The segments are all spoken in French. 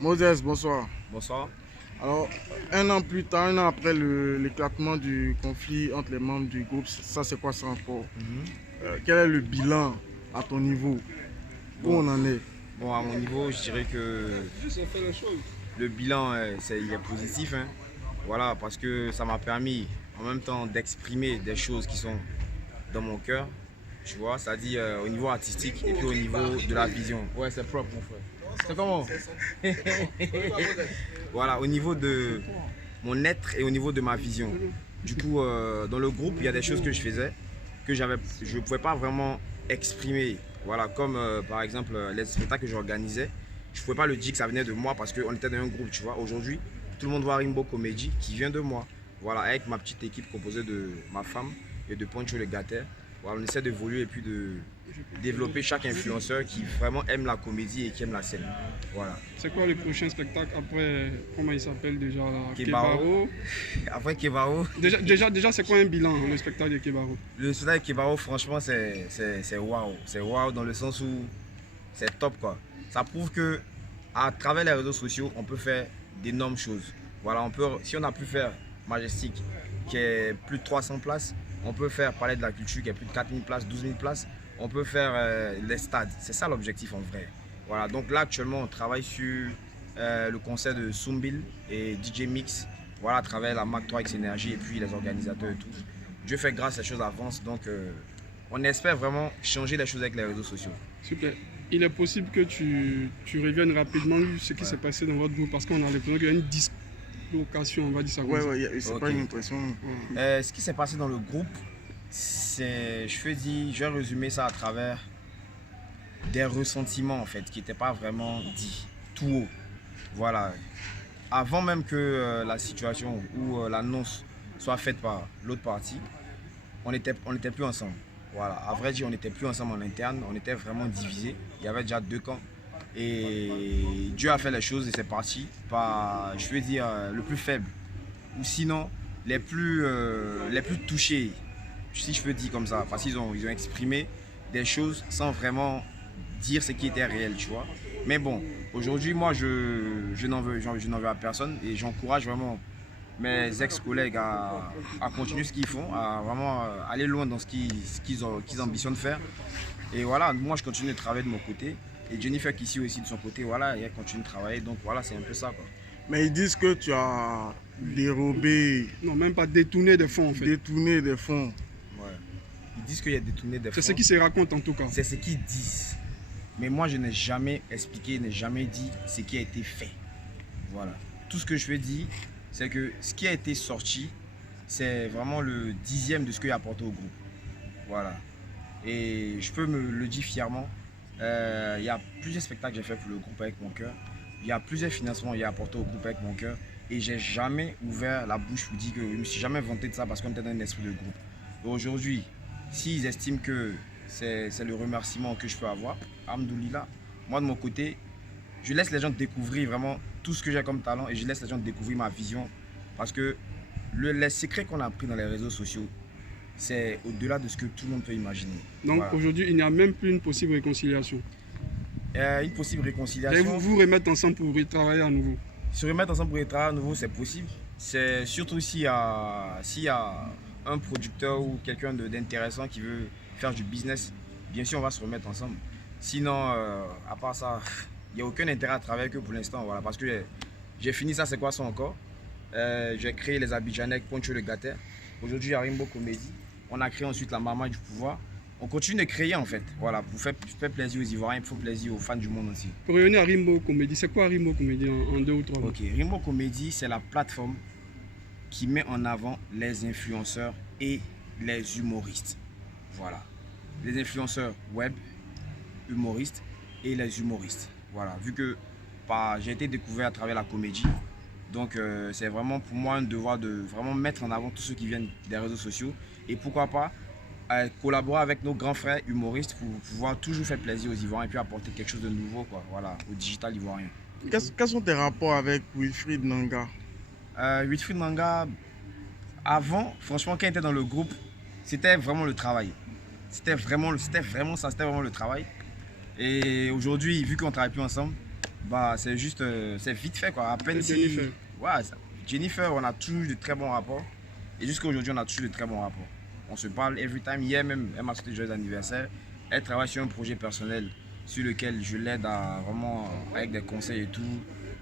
Moses, bonsoir. Bonsoir. Alors, un an plus tard, un an après l'éclatement du conflit entre les membres du groupe, ça c'est quoi ça encore? Quel est le bilan à ton niveau? Où Bon, on en est? bon, à mon niveau, je dirais que le bilan, il est positif, hein. Voilà, parce que ça m'a permis en même temps d'exprimer des choses qui sont dans mon cœur, tu vois, c'est-à-dire au niveau artistique et puis au niveau de la vision. Ouais, c'est propre, mon frère. C'est comment? Voilà, au niveau de mon être et au niveau de ma vision. Du coup, dans le groupe, il y a des choses que je faisais que je ne pouvais pas vraiment exprimer. Voilà, comme par exemple les spectacles que j'organisais. Je ne pouvais pas le dire que ça venait de moi parce qu'on était dans un groupe, tu vois. Aujourd'hui, tout le monde voit Rimbo Comedy qui vient de moi. Voilà, avec ma petite équipe composée de ma femme et de Poncho le Gatter. Voilà, on essaie d'évoluer et puis de développer chaque influenceur qui vraiment aime la comédie et qui aime la scène. Voilà. C'est quoi le prochain spectacle après, comment il s'appelle déjà là? Kebaro. Après Kebaro. Déjà c'est quoi un bilan, le spectacle de Kebaro? Le spectacle de Kebaro, franchement, c'est waouh. C'est waouh dans le sens où c'est top quoi. Ça prouve que à travers les réseaux sociaux, on peut faire d'énormes choses. Voilà, si on a pu faire Majestic, qui est plus de 300 places, on peut faire Palais de la Culture, qui est plus de 4000 places, 12 000 places. On peut faire les stades. C'est ça l'objectif en vrai. Voilà, donc là actuellement, on travaille sur le concert de Soumbil et DJ Mix. Voilà, à travers la Mac 3X Energy et puis les organisateurs et tout. Dieu fait grâce, les choses avancent. Donc, on espère vraiment changer les choses avec les réseaux sociaux. Super. Il est possible que tu reviennes rapidement sur ce qui s'est passé dans votre groupe parce qu'on a l'impression qu'il y a une dislocation, on va dire ça comme ça. Ouais, c'est pas une impression. Ce qui s'est passé dans le groupe, c'est, je vais résumer ça à travers des ressentiments en fait qui n'étaient pas vraiment dits tout haut. Voilà. Avant même que la situation ou l'annonce soit faite par l'autre partie, on n'était plus ensemble. Voilà. À vrai dire, on n'était plus ensemble en interne, on était vraiment divisés. Il y avait déjà deux camps. Et Dieu a fait les choses et c'est parti par, je veux dire, le plus faible. Ou sinon, les plus touchés, si je peux dire comme ça. Parce qu'ils ont exprimé des choses sans vraiment dire ce qui était réel, tu vois. Mais bon, aujourd'hui, moi, je n'en veux à personne et j'encourage vraiment mes ex-collègues à continuer ce qu'ils font, à vraiment aller loin dans ce qu'ils ambitionnent faire. Et voilà, moi, je continue de travailler de mon côté. Et Jennifer qui ici aussi de son côté, voilà, elle continue de travailler. Donc voilà, c'est un peu ça, quoi. Mais ils disent que tu as dérobé. Non, même pas détourné des fonds en fait. Détourné des fonds. Ouais. Ils disent qu'il y a détourné des fonds. C'est ce qui se raconte en tout cas. C'est ce qu'ils disent. Mais moi, je n'ai jamais expliqué, n'ai jamais dit ce qui a été fait. Voilà. Tout ce que je veux dire, c'est que ce qui a été sorti, c'est vraiment le 10e de ce qu'il a apporté au groupe. Voilà. Et je peux me le dire fièrement. Il y a plusieurs spectacles que j'ai fait pour le groupe avec mon cœur. Il y a plusieurs financements qu'il a apporté au groupe avec mon cœur. Et j'ai jamais ouvert la bouche pour dire que je ne me suis jamais vanté de ça parce qu'on était dans un esprit de groupe. Et aujourd'hui, s'ils estiment que c'est le remerciement que je peux avoir, alhamdoulilah, moi de mon côté, je laisse les gens découvrir vraiment tout ce que j'ai comme talent et je laisse les gens découvrir ma vision. Parce que les secrets qu'on a appris dans les réseaux sociaux, c'est au-delà de ce que tout le monde peut imaginer. Donc voilà. Aujourd'hui, il n'y a même plus une possible réconciliation. Une possible réconciliation. Et vous remettre ensemble pour retravailler à nouveau. Se remettre ensemble pour retravailler à nouveau, c'est possible. C'est surtout s'il y a un producteur ou quelqu'un d'intéressant qui veut faire du business, bien sûr on va se remettre ensemble. Sinon, à part ça, il n'y a aucun intérêt à travailler que pour l'instant. Voilà, parce que j'ai fini ça, c'est quoi ça encore? J'ai créé les Abidjanais avec Poncho le Gatter. Aujourd'hui, il y a Rimbo Comedy. On a créé ensuite la Maman du Pouvoir. On continue de créer en fait, voilà, pour faire plaisir aux Ivoiriens, pour faire plaisir aux fans du monde aussi. Pour revenir à Rimbo Comedy, c'est quoi Rimbo Comedy en 2 ou 3 mots? Ok, Rimbo Comedy, c'est la plateforme qui met en avant les influenceurs et les humoristes. Voilà, les influenceurs web, humoristes et les humoristes. Voilà, vu que j'ai été découvert à travers la comédie, donc c'est vraiment pour moi un devoir de vraiment mettre en avant tous ceux qui viennent des réseaux sociaux et pourquoi pas collaborer avec nos grands frères humoristes pour pouvoir toujours faire plaisir aux Ivoiriens et puis apporter quelque chose de nouveau quoi, voilà, au digital ivoirien. Quels sont tes rapports avec Wilfried Nanga? Wilfried Nanga, avant, franchement, quand il était dans le groupe, c'était vraiment le travail. C'était vraiment ça, c'était vraiment le travail. Et aujourd'hui, vu qu'on ne travaille plus ensemble, Bah, c'est juste, c'est vite fait quoi. À peine si. Jennifer. Ouais, Jennifer, on a toujours de très bons rapports. Et jusqu'à aujourd'hui, on a toujours de très bons rapports. On se parle every time. Hier même, elle m'a souhaité joyeux anniversaire. Elle travaille sur un projet personnel sur lequel je l'aide à vraiment avec des conseils et tout.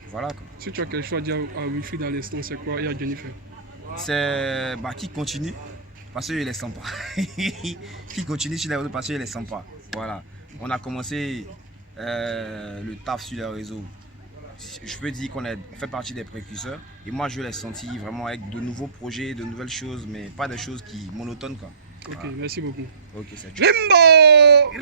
Voilà quoi. Si tu as quelque chose à dire à Wilfried dans l'instant, c'est quoi? Et à Jennifer? C'est bah, qui continue parce qu'il est sympa. Qui continue sur les réseaux parce qu'il est sympa. Voilà. On a commencé le taf sur les réseaux. Je peux dire qu'on fait partie des précurseurs. Et moi, je l'ai senti vraiment avec de nouveaux projets, de nouvelles choses, mais pas des choses qui monotones quoi. Ok, merci beaucoup. Ok, c'est Rimbo!